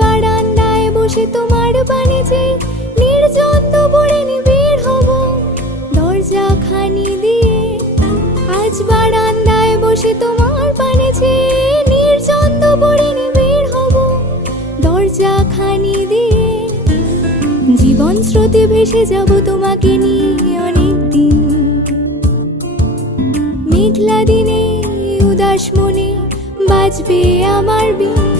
বারান্দায় বসে তোমার পানে যে নির্জন দুপুরে বের হব দরজা খানি দিয়ে। আজ বারান্দায় বসে তোমার পানে যে নির্জন দুপুরে বের হব দরজা খানি দিয়ে। জীবন স্রোতে ভেসে যাব তোমাকে নিয়ে অনেক দিন। মেঘলা দিনে উদাস মনে বাজবে আমার বিন।